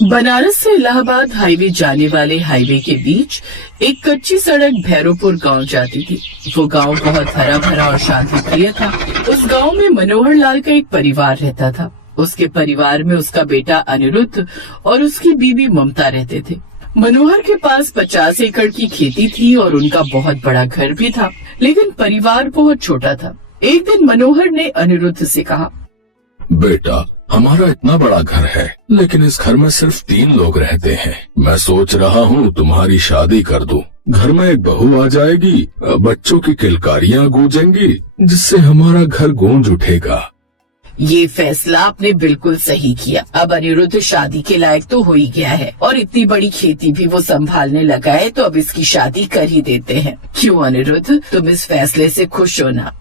बनारस से इलाहाबाद हाईवे जाने वाले हाईवे के बीच एक कच्ची सड़क भैरोपुर गांव जाती थी। वो गांव बहुत हरा भरा और शांति प्रिय था। उस गांव में मनोहर लाल का एक परिवार रहता था। उसके परिवार में उसका बेटा अनिरुद्ध और उसकी बीवी ममता रहते थे। मनोहर के पास 50 एकड़ की खेती थी और उनका बहुत बड़ा घर भी था, लेकिन परिवार बहुत छोटा था। एक दिन मनोहर ने अनिरुद्ध से कहा, बेटा, हमारा इतना बड़ा घर है, लेकिन इस घर में सिर्फ 3 लोग रहते हैं। मैं सोच रहा हूँ तुम्हारी शादी कर दूं। घर में एक बहू आ जाएगी, बच्चों की किलकारियाँ गूंजेंगी, जिससे हमारा घर गूंज उठेगा। ये फैसला आपने बिल्कुल सही किया। अब अनिरुद्ध शादी के लायक तो हो ही गया है और इतनी बड़ी खेती भी वो संभालने लगा है, तो अब इसकी शादी कर ही देते हैं। क्यों अनिरुद्ध, तुम इस फैसले से खुश हो ना?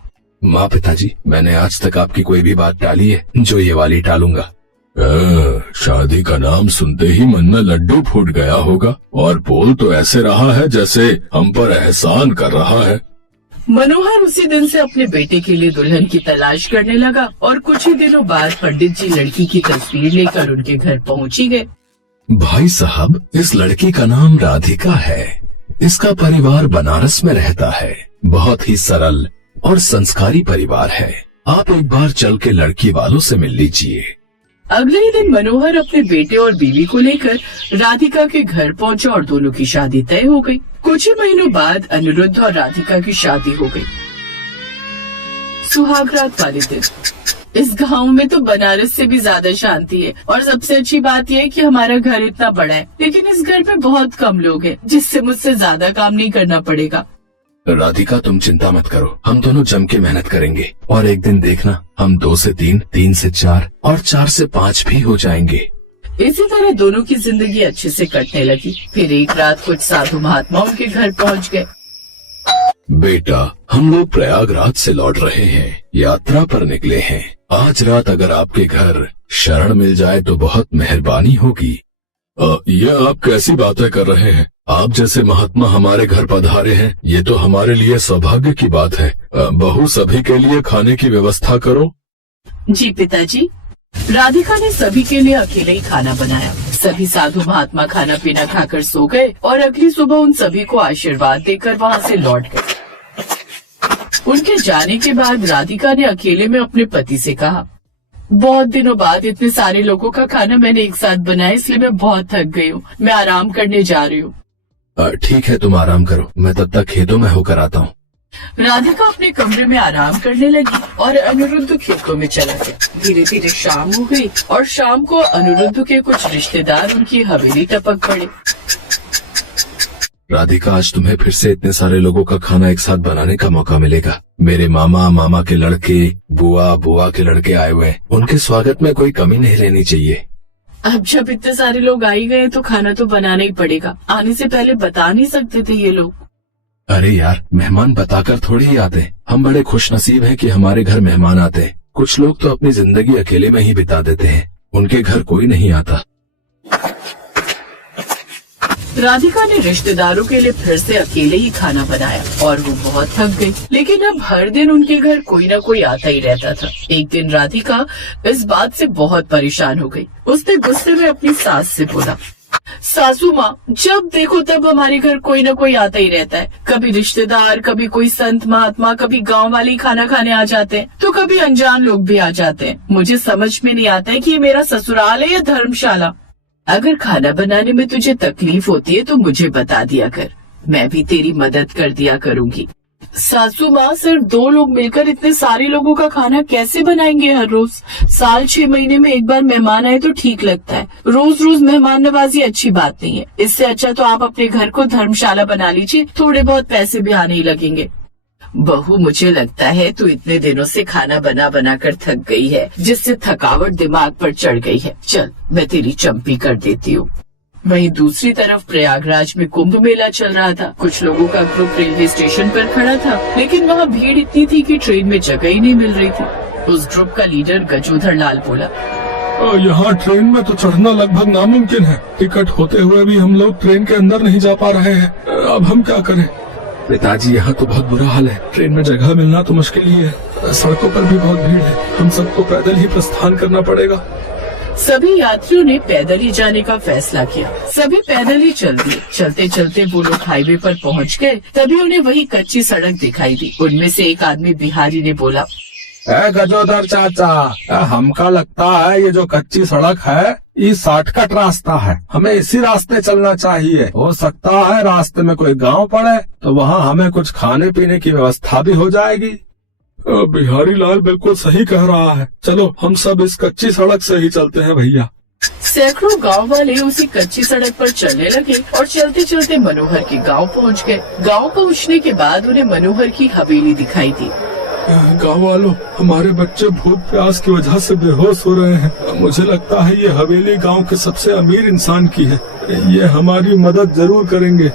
माँ, पिताजी, मैंने आज तक आपकी कोई भी बात टाली है जो ये वाली टालूंगा। शादी का नाम सुनते ही मन में लड्डू फूट गया होगा, और बोल तो ऐसे रहा है जैसे हम पर एहसान कर रहा है। मनोहर उसी दिन से अपने बेटे के लिए दुल्हन की तलाश करने लगा और कुछ ही दिनों बाद पंडित जी लड़की की तस्वीर लेकर उनके घर पहुंच ही गए। भाई साहब, इस लड़की का नाम राधिका है। इसका परिवार बनारस में रहता है। बहुत ही सरल और संस्कारी परिवार है। आप एक बार चल के लड़की वालों से मिल लीजिए। अगले ही दिन मनोहर अपने बेटे और बीवी को लेकर राधिका के घर पहुंचा और दोनों की शादी तय हो गई। कुछ ही महीनों बाद अनिरुद्ध और राधिका की शादी हो गई। सुहागरात वाले दिन इस गांव में तो बनारस से भी ज्यादा शांति है, और सबसे अच्छी बात यह है कि हमारा घर इतना बड़ा है, लेकिन इस घर में बहुत कम लोग हैं, जिससे मुझसे ज्यादा काम नहीं करना पड़ेगा। राधिका, तुम चिंता मत करो, हम दोनों जम के मेहनत करेंगे, और एक दिन देखना हम 2 से 3, 3 से 4 और 4 से 5 भी हो जाएंगे। इसी तरह दोनों की जिंदगी अच्छे से कटने लगी। फिर एक रात कुछ साधु महात्मा उनके घर पहुंच गए। बेटा, हम लोग प्रयागराज से लौट रहे हैं, यात्रा पर निकले हैं। आज रात अगर आपके घर शरण मिल जाए तो बहुत मेहरबानी होगी। ये आप कैसी बातें कर रहे हैं? आप जैसे महात्मा हमारे घर पधारे हैं, ये तो हमारे लिए सौभाग्य की बात है। बहू, सभी के लिए खाने की व्यवस्था करो। जी पिताजी। राधिका ने सभी के लिए अकेले ही खाना बनाया। सभी साधु महात्मा खाना पीना खाकर सो गए और अगली सुबह उन सभी को आशीर्वाद देकर वहाँ से लौट गए। उनके जाने के बाद राधिका ने अकेले में अपने पति से कहा, बहुत दिनों बाद इतने सारे लोगों का खाना मैंने एक साथ बनाया, इसलिए मैं बहुत थक गई हूँ। मैं आराम करने जा रही हूँ। ठीक है, तुम आराम करो, मैं तब तक खेतों में होकर आता हूँ। राधिका अपने कमरे में आराम करने लगी और अनिरुद्ध खेतों में चला गया। धीरे धीरे शाम हो गई और शाम को अनिरुद्ध के कुछ रिश्तेदार उनकी हवेली टपक पड़े। राधिका, आज तुम्हें फिर से इतने सारे लोगों का खाना एक साथ बनाने का मौका मिलेगा। मेरे मामा के लड़के, बुआ के लड़के आए हुए हैं। उनके स्वागत में कोई कमी नहीं रहनी चाहिए। अब जब इतने सारे लोग आ ही गए तो खाना तो बनाना ही पड़ेगा। आने से पहले बता नहीं सकते थे ये लोग? अरे यार, मेहमान बताकर थोड़ी ही आते। हम बड़े खुश नसीब हैं कि हमारे घर मेहमान आते हैं। कुछ लोग तो अपनी जिंदगी अकेले में ही बिता देते हैं, उनके घर कोई नहीं आता। राधिका ने रिश्तेदारों के लिए फिर से अकेले ही खाना बनाया और वो बहुत थक गई। लेकिन अब हर दिन उनके घर कोई ना कोई आता ही रहता था। एक दिन राधिका इस बात से बहुत परेशान हो गई। उसने गुस्से में अपनी सास से बोला, सासू माँ, जब देखो तब हमारे घर कोई ना कोई आता ही रहता है। कभी रिश्तेदार, कभी कोई संत महात्मा, कभी गांव वाले खाना खाने आ जाते हैं, तो कभी अनजान लोग भी आ जाते हैं। मुझे समझ में नहीं आता है कि ये मेरा ससुराल है या धर्मशाला। अगर खाना बनाने में तुझे तकलीफ होती है तो मुझे बता दिया कर, मैं भी तेरी मदद कर दिया करूंगी। सासू माँ, सिर्फ 2 लोग मिलकर इतने सारे लोगों का खाना कैसे बनाएंगे हर रोज? साल 6 महीने में एक बार मेहमान आए तो ठीक लगता है। रोज रोज मेहमान नवाजी अच्छी बात नहीं है। इससे अच्छा तो आप अपने घर को धर्मशाला बना लीजिए, थोड़े बहुत पैसे भी आने ही लगेंगे। बहू, मुझे लगता है तू इतने दिनों से खाना बना कर थक गई है, जिससे थकावट दिमाग पर चढ़ गई है। चल, मैं तेरी चंपी कर देती हूँ। वहीं दूसरी तरफ प्रयागराज में कुंभ मेला चल रहा था। कुछ लोगों का ग्रुप रेलवे स्टेशन पर खड़ा था, लेकिन वहाँ भीड़ इतनी थी कि ट्रेन में जगह ही नहीं मिल रही थी। उस ग्रुप का लीडर गजोधर लाल बोला, यहाँ ट्रेन में तो चढ़ना लगभग नामुमकिन है। टिकट होते हुए भी हम लोग ट्रेन के अंदर नहीं जा पा रहे हैं। अब हम क्या करें? पिताजी, यहाँ तो बहुत बुरा हाल है। ट्रेन में जगह मिलना तो मुश्किल ही है। सड़कों पर भी बहुत भीड़ है। हम सबको पैदल ही प्रस्थान करना पड़ेगा। सभी यात्रियों ने पैदल ही जाने का फैसला किया। सभी पैदल ही चल दिए। चलते चलते वो लोग हाईवे पर पहुंच गए। तभी उन्हें वही कच्ची सड़क दिखाई दी। उनमें से एक आदमी बिहारी ने बोला, गजोदर चाचा, हमका लगता है ये जो कच्ची सड़क है ये शॉर्टकट रास्ता है, हमें इसी रास्ते चलना चाहिए। हो सकता है रास्ते में कोई गांव पड़े तो वहाँ हमें कुछ खाने पीने की व्यवस्था भी हो जाएगी। बिहारी लाल बिल्कुल सही कह रहा है, चलो हम सब इस कच्ची सड़क से ही चलते हैं भैया। सैकड़ों गांव वाले उसी कच्ची सड़क पर चलने लगे और चलते चलते मनोहर के गांव पहुंच गए। गांव पहुंचने के बाद उन्हें मनोहर की हवेली दिखाई दी। गांव वालों, हमारे बच्चे भूख प्यास की वजह से बेहोश हो रहे हैं। मुझे लगता है ये हवेली गांव के सबसे अमीर इंसान की है, ये हमारी मदद जरूर करेंगे।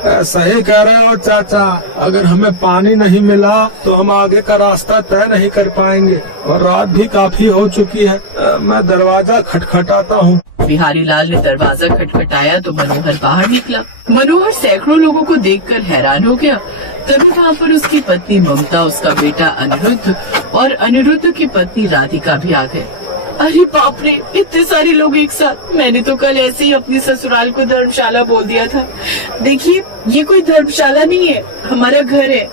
सही कह रहे हो चाचा, अगर हमें पानी नहीं मिला तो हम आगे का रास्ता तय नहीं कर पाएंगे और रात भी काफी हो चुकी है। मैं दरवाजा खटखटाता हूँ। बिहारी लाल ने दरवाजा खटखटाया तो मनोहर बाहर निकला। मनोहर सैकड़ों लोगों को देखकर हैरान हो गया। तभी वहाँ पर उसकी पत्नी ममता, उसका बेटा अनिरुद्ध और अनिरुद्ध की पत्नी राधिका भी आ गए। अरे बाप रे, इतने सारे लोग एक साथ। मैंने तो कल ऐसे ही अपनी ससुराल को धर्मशाला बोल दिया था। देखिए, ये कोई धर्मशाला नहीं है, हमारा घर है।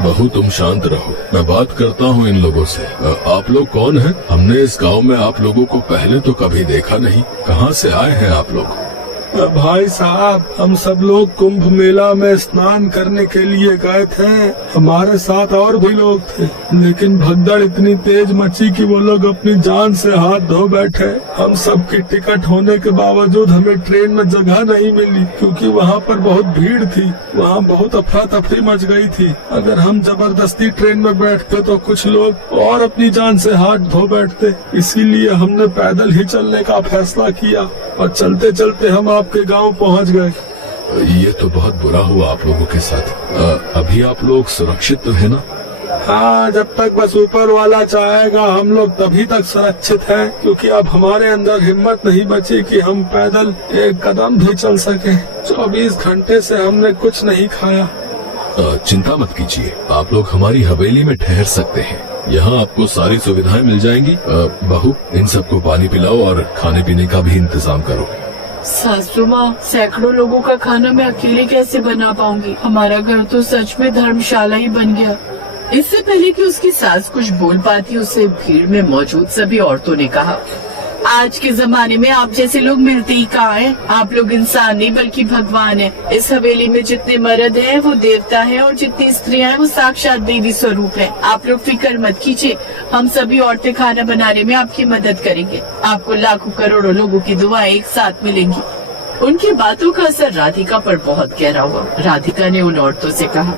बहू तुम शांत रहो, मैं बात करता हूँ इन लोगों से। आप लोग कौन हैं? हमने इस गांव में आप लोगों को पहले तो कभी देखा नहीं। कहाँ से आए हैं आप लोग? भाई साहब, हम सब लोग कुंभ मेला में स्नान करने के लिए गए थे। हमारे साथ और भी लोग थे, लेकिन भगदड़ इतनी तेज मची कि वो लोग अपनी जान से हाथ धो बैठे। हम सब की टिकट होने के बावजूद हमें ट्रेन में जगह नहीं मिली, क्योंकि वहाँ पर बहुत भीड़ थी। वहाँ बहुत अफरा तफरी मच गई थी। अगर हम जबरदस्ती ट्रेन में बैठते तो कुछ लोग और अपनी जान से हाथ धो बैठते। इसीलिए हमने पैदल ही चलने का फैसला किया और चलते चलते हम आपके गांव पहुंच गए। ये तो बहुत बुरा हुआ आप लोगों के साथ। अभी आप लोग सुरक्षित तो है ना? हाँ, जब तक बस ऊपर वाला चाहेगा हम लोग तभी तक सुरक्षित हैं, क्योंकि अब हमारे अंदर हिम्मत नहीं बची कि हम पैदल एक कदम भी चल सके। 24 घंटे से हमने कुछ नहीं खाया। चिंता मत कीजिए, आप लोग हमारी हवेली में ठहर सकते हैं। यहाँ आपको सारी सुविधाएं मिल जाएंगी। बहू, इन सबको पानी पिलाओ और खाने पीने का भी इंतजाम करो। सासू माँ, सैकड़ों लोगों का खाना मैं अकेले कैसे बना पाऊंगी? हमारा घर तो सच में धर्मशाला ही बन गया। इससे पहले कि उसकी सास कुछ बोल पाती, उसे भीड़ में मौजूद सभी औरतों ने कहा, आज के जमाने में आप जैसे लोग मिलते ही कहाँ हैं? आप लोग इंसान नहीं बल्कि भगवान हैं। इस हवेली में जितने मर्द हैं वो देवता हैं और जितनी स्त्रियां हैं वो साक्षात देवी स्वरूप हैं। आप लोग फिक्र मत कीजिए, हम सभी औरतें खाना बनाने में आपकी मदद करेंगे। आपको लाखों करोड़ों लोगों की दुआएं एक साथ मिलेंगी। उनकी बातों का असर राधिका पर बहुत गहरा हुआ। राधिका ने उन औरतों से कहा,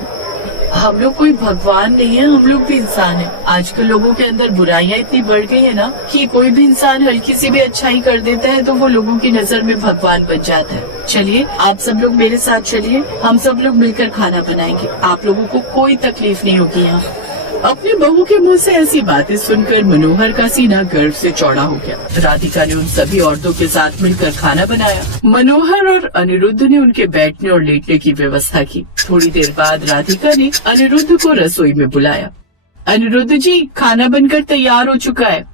हम लोग कोई भगवान नहीं है, हम लोग भी इंसान हैं। आजकल लोगों के अंदर बुराइयां इतनी बढ़ गई है ना कि कोई भी इंसान हल्की सी भी अच्छाई कर देता है तो वो लोगों की नजर में भगवान बन जाता है। चलिए, आप सब लोग मेरे साथ चलिए, हम सब लोग मिलकर खाना बनाएंगे। आप लोगों को कोई तकलीफ नहीं होगी यहाँ। अपने बहू के मुंह से ऐसी बातें सुनकर मनोहर का सीना गर्व से चौड़ा हो गया। राधिका ने उन सभी औरतों के साथ मिलकर खाना बनाया। मनोहर और अनिरुद्ध ने उनके बैठने और लेटने की व्यवस्था की। थोड़ी देर बाद राधिका ने अनिरुद्ध को रसोई में बुलाया। अनिरुद्ध जी, खाना बनकर तैयार हो चुका है।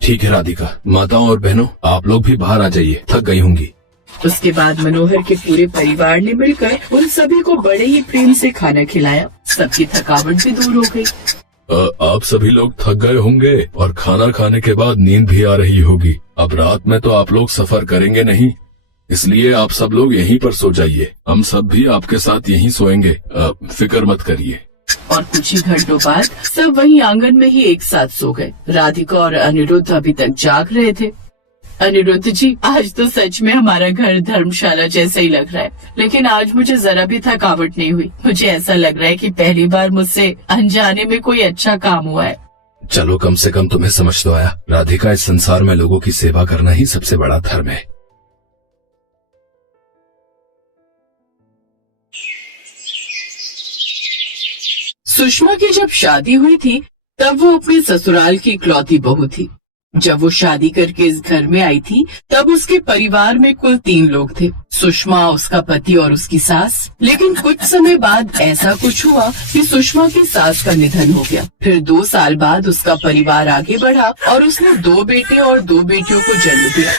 ठीक है राधिका। माताओं और बहनों, आप लोग भी बाहर आ जाइए, थक गई होंगी। उसके बाद मनोहर के पूरे परिवार ने मिलकर उन सभी को बड़े ही प्रेम से खाना खिलाया। सबकी थकावट भी दूर हो गई। आप सभी लोग थक गए होंगे और खाना खाने के बाद नींद भी आ रही होगी। अब रात में तो आप लोग सफर करेंगे नहीं, इसलिए आप सब लोग यहीं पर सो जाइए। हम सब भी आपके साथ यहीं सोएंगे, फिक्र मत करिए। और कुछ ही घंटों बाद सब वहीं आंगन में ही एक साथ सो गए। राधिका और अनिरुद्ध अभी तक जाग रहे थे। अनिरुद्ध जी, आज तो सच में हमारा घर धर्मशाला जैसा ही लग रहा है, लेकिन आज मुझे जरा भी थकावट नहीं हुई। मुझे ऐसा लग रहा है कि पहली बार मुझसे अनजाने में कोई अच्छा काम हुआ है। चलो, कम से कम तुम्हें समझ तो आया। राधिका, इस संसार में लोगों की सेवा करना ही सबसे बड़ा धर्म है। सुषमा की जब शादी हुई थी तब वो अपने ससुराल की इकलौती बहू थी। जब वो शादी करके इस घर में आई थी तब उसके परिवार में कुल 3 लोग थे। सुषमा, उसका पति और उसकी सास। लेकिन कुछ समय बाद ऐसा कुछ हुआ कि सुषमा की सास का निधन हो गया। फिर 2 साल बाद उसका परिवार आगे बढ़ा और उसने 2 बेटे और 2 बेटियों को जन्म दिया।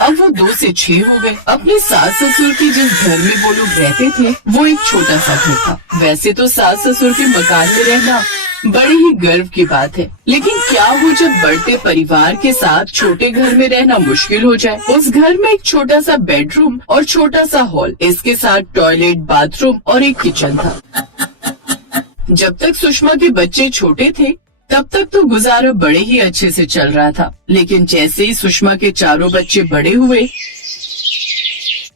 अब वो 2 से 6 हो गए। अपने सास ससुर के जिस घर में वो लोग रहते थे वो एक छोटा सा घर था। वैसे तो सास ससुर के मकान में रहना बड़ी ही गर्व की बात है, लेकिन क्या हो जब बढ़ते परिवार के साथ छोटे घर में रहना मुश्किल हो जाए। उस घर में एक छोटा सा बेडरूम और छोटा सा हॉल, इसके साथ टॉयलेट, बाथरूम और एक किचन था। जब तक सुषमा के बच्चे छोटे थे तब तक तो गुजारा बड़े ही अच्छे से चल रहा था, लेकिन जैसे ही सुषमा के चारों बच्चे बड़े हुए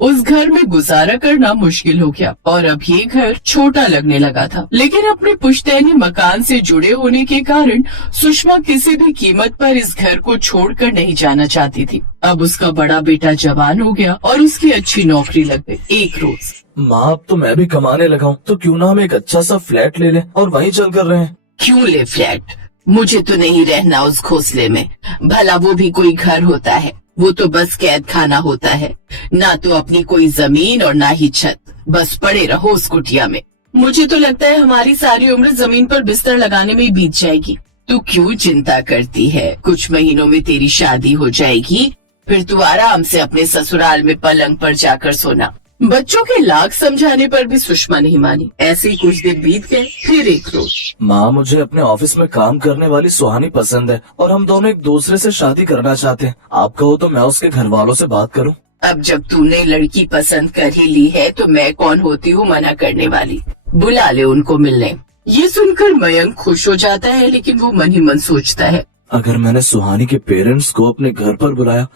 उस घर में गुजारा करना मुश्किल हो गया और अब ये घर छोटा लगने लगा था। लेकिन अपने पुश्तैनी मकान से जुड़े होने के कारण सुषमा किसी भी कीमत पर इस घर को छोड़कर नहीं जाना चाहती थी। अब उसका बड़ा बेटा जवान हो गया और उसकी अच्छी नौकरी लग गई। एक रोज, माँ अब तो मैं भी कमाने लगा हूँ, तो क्यों ना हम एक अच्छा सा फ्लैट ले लें और वहीं चल कर रहे हैं। क्यों ले फ्लैट? मुझे तो नहीं रहना उस घोंसले में। भला वो भी कोई घर होता है? वो तो बस कैद खाना होता है। ना तो अपनी कोई जमीन और ना ही छत, बस पड़े रहो उस कुटिया में। मुझे तो लगता है हमारी सारी उम्र जमीन पर बिस्तर लगाने में ही बीत जाएगी। तू क्यों चिंता करती है? कुछ महीनों में तेरी शादी हो जाएगी, फिर तू आराम से अपने ससुराल में पलंग पर जाकर सोना। बच्चों के लाख समझाने पर भी सुषमा नहीं मानी। ऐसे ही कुछ दिन बीत गए। फिर एक रोज, माँ मुझे अपने ऑफिस में काम करने वाली सुहानी पसंद है और हम दोनों एक दूसरे से शादी करना चाहते हैं। आप कहो तो मैं उसके घर वालों से बात करूँ। अब जब तूने लड़की पसंद कर ही ली है तो मैं कौन होती हूँ मना करने वाली। बुला ले उनको मिलने। ये सुनकर मयंक खुश हो जाता है, लेकिन वो मन ही मन सोचता है, अगर मैंने सुहानी के पेरेंट्स को अपने घर पर बुलाया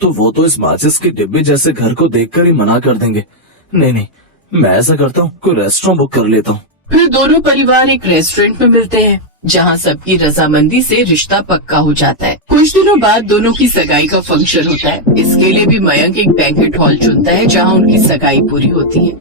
तो वो तो इस माचिस की डिब्बी जैसे घर को देखकर ही मना कर देंगे। नहीं, मैं ऐसा करता हूँ, कोई रेस्टोरेंट बुक कर लेता हूँ। फिर दोनों परिवार एक रेस्टोरेंट में मिलते हैं जहाँ सबकी रजामंदी से रिश्ता पक्का हो जाता है। कुछ दिनों बाद दोनों की सगाई का फंक्शन होता है। इसके लिए भी मयंक एक बैंकेट हॉल चुनता है जहाँ उनकी सगाई पूरी होती है।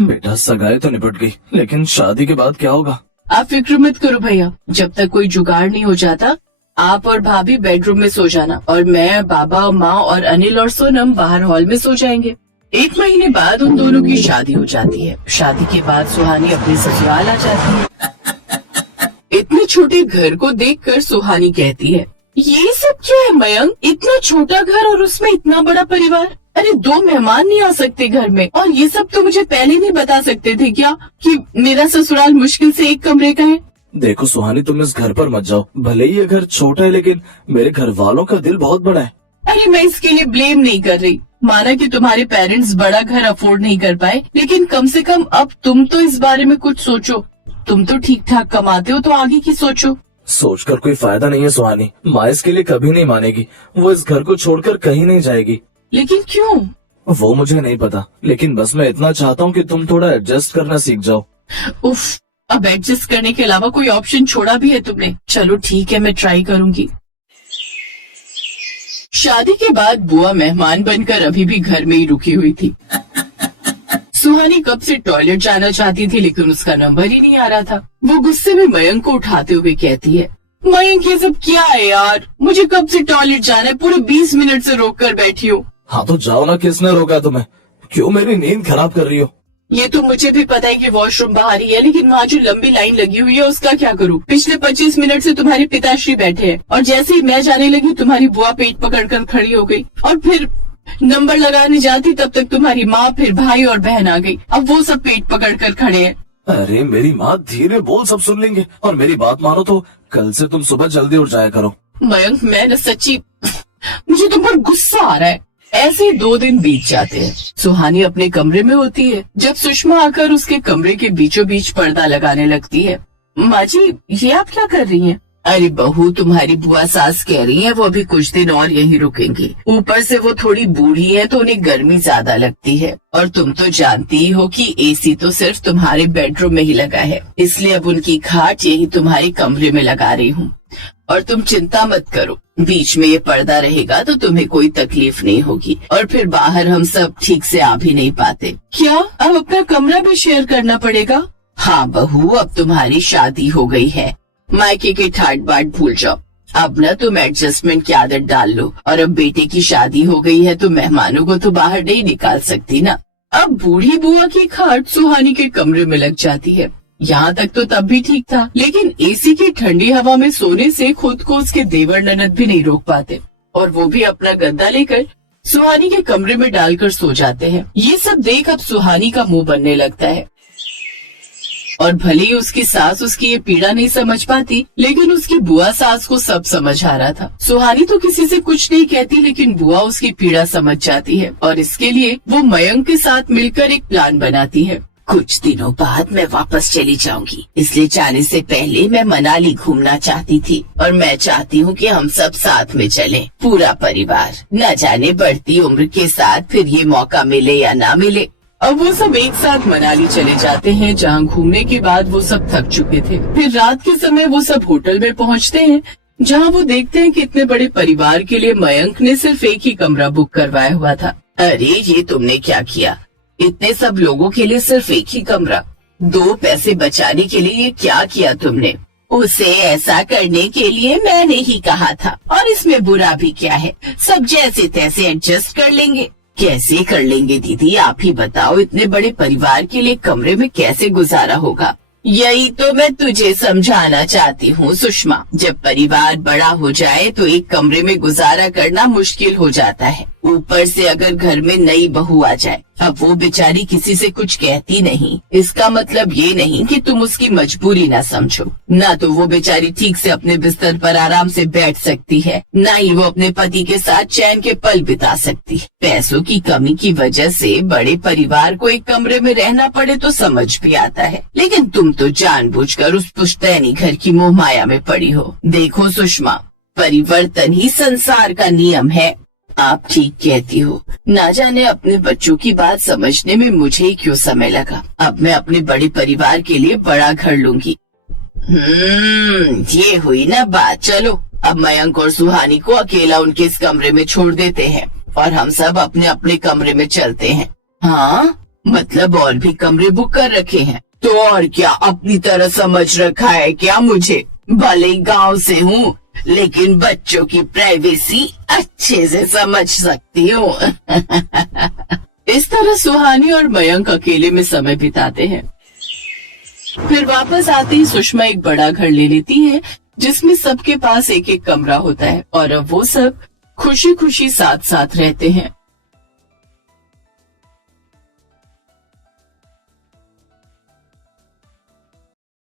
बेटा सगाई तो निपट गई, लेकिन शादी के बाद क्या होगा? आप फिक्र मत करो भैया, जब तक कोई जुगाड़ नहीं हो जाता आप और भाभी बेडरूम में सो जाना और मैं, बाबा, माँ और अनिल और सोनम बाहर हॉल में सो जाएंगे। 1 महीने बाद उन दोनों की शादी हो जाती है। शादी के बाद सुहानी अपने ससुराल आ जाती है। इतने छोटे घर को देखकर सुहानी कहती है, ये सब क्या है मयंक? इतना छोटा घर और उसमें इतना बड़ा परिवार। अरे 2 मेहमान नहीं आ सकते घर में? और ये सब तो मुझे पहले नहीं बता सकते थे क्या कि मेरा ससुराल मुश्किल से 1 कमरे का है? देखो सुहानी, तुम इस घर पर मत जाओ। भले ही ये घर छोटा है, लेकिन मेरे घर वालों का दिल बहुत बड़ा है। अरे मैं इसके लिए ब्लेम नहीं कर रही। माना कि तुम्हारे पेरेंट्स बड़ा घर अफोर्ड नहीं कर पाए, लेकिन कम से कम अब तुम तो इस बारे में कुछ सोचो। तुम तो ठीक ठाक कमाते हो, तो आगे की सोचो। सोचकर कोई फायदा नहीं है सुहानी। माँ इसके लिए कभी नहीं मानेगी। वो इस घर को छोड़कर कहीं नहीं जाएगी। लेकिन क्यों? वो मुझे नहीं पता, लेकिन बस मैं इतना चाहता हूँ कि तुम थोड़ा एडजस्ट करना सीख जाओ। उफ, अब एडजस्ट करने के अलावा कोई ऑप्शन छोड़ा भी है तुमने? चलो ठीक है, मैं ट्राई करूंगी। शादी के बाद बुआ मेहमान बनकर अभी भी घर में ही रुकी हुई थी। सुहानी कब से टॉयलेट जाना चाहती थी, लेकिन उसका नंबर ही नहीं आ रहा था। वो गुस्से में मयंक को उठाते हुए कहती है, मयंक ये सब क्या है यार? मुझे कब से टॉयलेट जाना है, पूरे 20 मिनट से रोक कर बैठी हूँ। हाँ तो जाओ ना, किसने रोका तुम्हें? क्यों मेरी नींद खराब कर रही हो? ये तो मुझे भी पता है कि वॉशरूम बाहर ही है, लेकिन वहाँ जो लंबी लाइन लगी हुई है उसका क्या करूँ? पिछले 25 मिनट से तुम्हारे पिताश्री बैठे हैं और जैसे ही मैं जाने लगी तुम्हारी बुआ पेट पकड़कर खड़ी हो गई और फिर नंबर लगाने जाती तब तक तुम्हारी माँ, फिर भाई और बहन आ गई। अब वो सब पेट पकड़कर खड़े हैं। अरे मेरी माँ, धीरे बोल, सब सुन लेंगे। और मेरी बात मानो तो कल से तुम सुबह जल्दी उठ जाया करो। मयंक मैं न सच्ची मुझे तुम पर गुस्सा आ रहा है। ऐसे 2 दिन बीत जाते हैं। सुहानी अपने कमरे में होती है जब सुषमा आकर उसके कमरे के बीचों बीच पर्दा लगाने लगती है। माँ जी, ये आप क्या कर रही हैं? अरे बहू, तुम्हारी बुआ सास कह रही है वो अभी कुछ दिन और यहीं रुकेंगी। ऊपर से वो थोड़ी बूढ़ी है तो उन्हें गर्मी ज्यादा लगती है और तुम तो जानती ही हो कि एसी तो सिर्फ तुम्हारे बेडरूम में ही लगा है, इसलिए अब उनकी खाट यही तुम्हारे कमरे में लगा रही हूँ। और तुम चिंता मत करो, बीच में ये पर्दा रहेगा तो तुम्हें कोई तकलीफ नहीं होगी और फिर बाहर हम सब ठीक से आ भी नहीं पाते। क्या अब अपना कमरा भी शेयर करना पड़ेगा? हाँ बहू, अब तुम्हारी शादी हो गई है। मायके के ठाट बाट भूल जाओ। अब न तुम एडजस्टमेंट की आदत डाल लो, और अब बेटे की शादी हो गई है तो मेहमानों को तो बाहर नहीं निकाल सकती ना। अब बूढ़ी बुआ की खाट सुहानी के कमरे में लग जाती है। यहाँ तक तो तब भी ठीक था, लेकिन एसी की ठंडी हवा में सोने से खुद को उसके देवर ननद भी नहीं रोक पाते, और वो भी अपना गद्दा लेकर सुहानी के कमरे में डालकर सो जाते हैं। ये सब देख अब सुहानी का मुंह बनने लगता है, और भले ही उसकी सास उसकी ये पीड़ा नहीं समझ पाती, लेकिन उसकी बुआ सास को सब समझ आ रहा था। सुहानी तो किसी से कुछ नहीं कहती, लेकिन बुआ उसकी पीड़ा समझ जाती है, और इसके लिए वो मयंक के साथ मिलकर एक प्लान बनाती है। कुछ दिनों बाद मैं वापस चली जाऊंगी, इसलिए जाने से पहले मैं मनाली घूमना चाहती थी, और मैं चाहती हूँ कि हम सब साथ में चलें, पूरा परिवार। न जाने बढ़ती उम्र के साथ फिर ये मौका मिले या ना मिले। अब वो सब एक साथ मनाली चले जाते हैं, जहाँ घूमने के बाद वो सब थक चुके थे। फिर रात के समय वो सब होटल में पहुँचते हैं, जहाँ वो देखते हैं कि इतने बड़े परिवार के लिए मयंक ने सिर्फ एक ही कमरा बुक करवाया हुआ था। अरे ये तुमने क्या किया, इतने सब लोगों के लिए सिर्फ एक ही कमरा, 2 पैसे बचाने के लिए ये क्या किया तुमने? उसे ऐसा करने के लिए मैंने ही कहा था, और इसमें बुरा भी क्या है, सब जैसे तैसे एडजस्ट कर लेंगे। कैसे कर लेंगे दीदी, आप ही बताओ, इतने बड़े परिवार के लिए कमरे में कैसे गुजारा होगा? यही तो मैं तुझे समझाना चाहती हूँ सुषमा, जब परिवार बड़ा हो जाए तो एक कमरे में गुजारा करना मुश्किल हो जाता है। ऊपर से अगर घर में नई बहू आ जाए, अब वो बेचारी किसी से कुछ कहती नहीं, इसका मतलब ये नहीं कि तुम उसकी मजबूरी ना समझो। ना तो वो बेचारी ठीक से अपने बिस्तर पर आराम से बैठ सकती है, ना ही वो अपने पति के साथ चैन के पल बिता सकती। पैसों की कमी की वजह से बड़े परिवार को एक कमरे में रहना पड़े तो समझ भी आता है, लेकिन तुम तो जानबूझकर उस पुश्तैनी घर की मोह माया में पड़ी हो। देखो सुषमा, परिवर्तन ही संसार का नियम है। आप ठीक कहती हो, ना जाने अपने बच्चों की बात समझने में मुझे ही क्यों समय लगा। अब मैं अपने बड़े परिवार के लिए बड़ा घर लूंगी। ये हुई ना बात। चलो अब मयंक और सुहानी को अकेला उनके इस कमरे में छोड़ देते हैं, और हम सब अपने अपने कमरे में चलते हैं। हाँ, मतलब और भी कमरे बुक कर रखे हैं, तो और क्या, अपनी तरह समझ रखा है क्या मुझे? भले गांव से हूँ, लेकिन बच्चों की प्राइवेसी अच्छे से समझ सकती हूँ। इस तरह सुहानी और मयंक अकेले में समय बिताते हैं। फिर वापस आते ही सुषमा एक बड़ा घर ले लेती है, जिसमें सबके पास एक एक कमरा होता है, और अब वो सब खुशी खुशी साथ साथ रहते हैं।